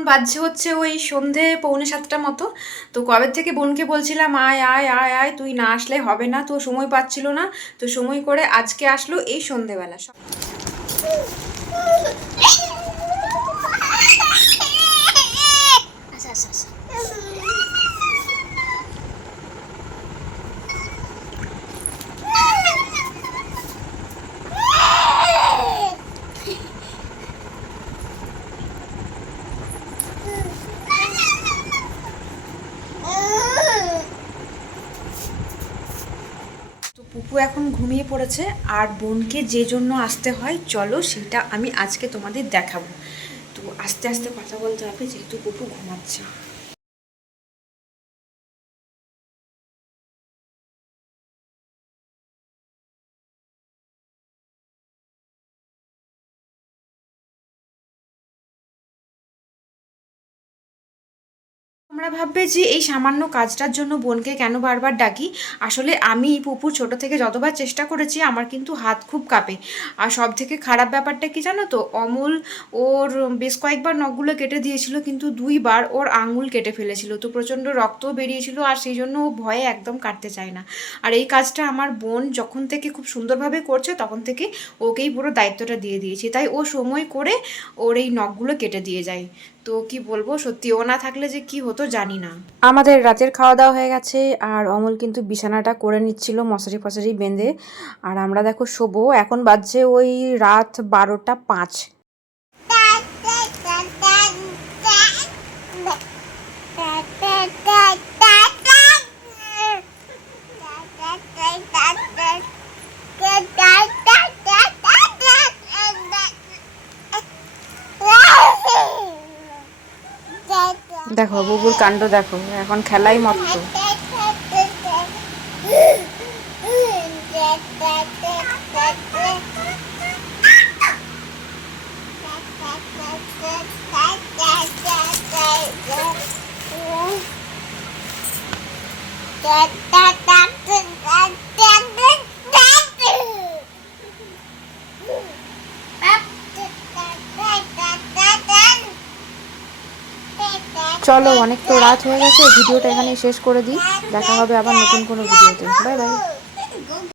এখন বাজছে হচ্ছে ওই সন্ধে 6:45 মতো। তো কবে থেকে বোনকে বলছিলাম আয় আয় আয় আয়, তুই না আসলে হবে না, তো সময় পাচ্ছিল না। তো সময় করে আজকে আসলো এই সন্ধেবেলা। তো পুপু এখন ঘুমিয়ে পড়েছে, আর বোনকে যে জন্য আসতে হয় চলো সেটা আমি আজকে তোমাদের দেখাবো। তো আস্তে আস্তে কথা বলতে হবে যেহেতু পুপু ঘুমাচ্ছে। তোমরা ভাববে যে এই সামান্য কাজটার জন্য বোনকে কেন বারবার ডাকি। আসলে আমি পুপুর ছোট থেকে যতবার চেষ্টা করেছি আমার কিন্তু হাত খুব কাঁপে। আর সব থেকে খারাপ ব্যাপারটা কি জানো তো, অমল ওর বেশ কয়েকবার নখগুলো কেটে দিয়েছিল, কিন্তু 2বার ওর আঙুল কেটে ফেলেছিল। তো প্রচণ্ড রক্তও বেরিয়েছিল, আর সেই জন্য ও ভয়ে একদম কাটতে চায় না। আর এই কাজটা আমার বোন যখন থেকে খুব সুন্দরভাবে করছে তখন থেকে ওকেই পুরো দায়িত্বটা দিয়ে দিয়েছি, তাই ও সময় করে ওর এই নখগুলো কেটে দিয়ে যায়। তো কি বলবো, সত্যি ও না থাকলে যে কি হতো জানি না। আমাদের রাতের খাওয়া দাওয়া হয়ে গেছে, আর অমল কিন্তু বিছানাটা করে নিচ্ছিল মশারি ফশারি বেঁধে। আর আমরা দেখো শোবো, এখন বাজছে ওই রাত 12টা 5। দেখো বুবুর কাণ্ড দেখো, এখন খেলাই মত্ত। চলো, অনেক তো রাত হয়ে গেছে, ভিডিওটা এখানেই শেষ করে দিই। দেখা হবে আবার নতুন কোনো ভিডিওতে। Bye bye.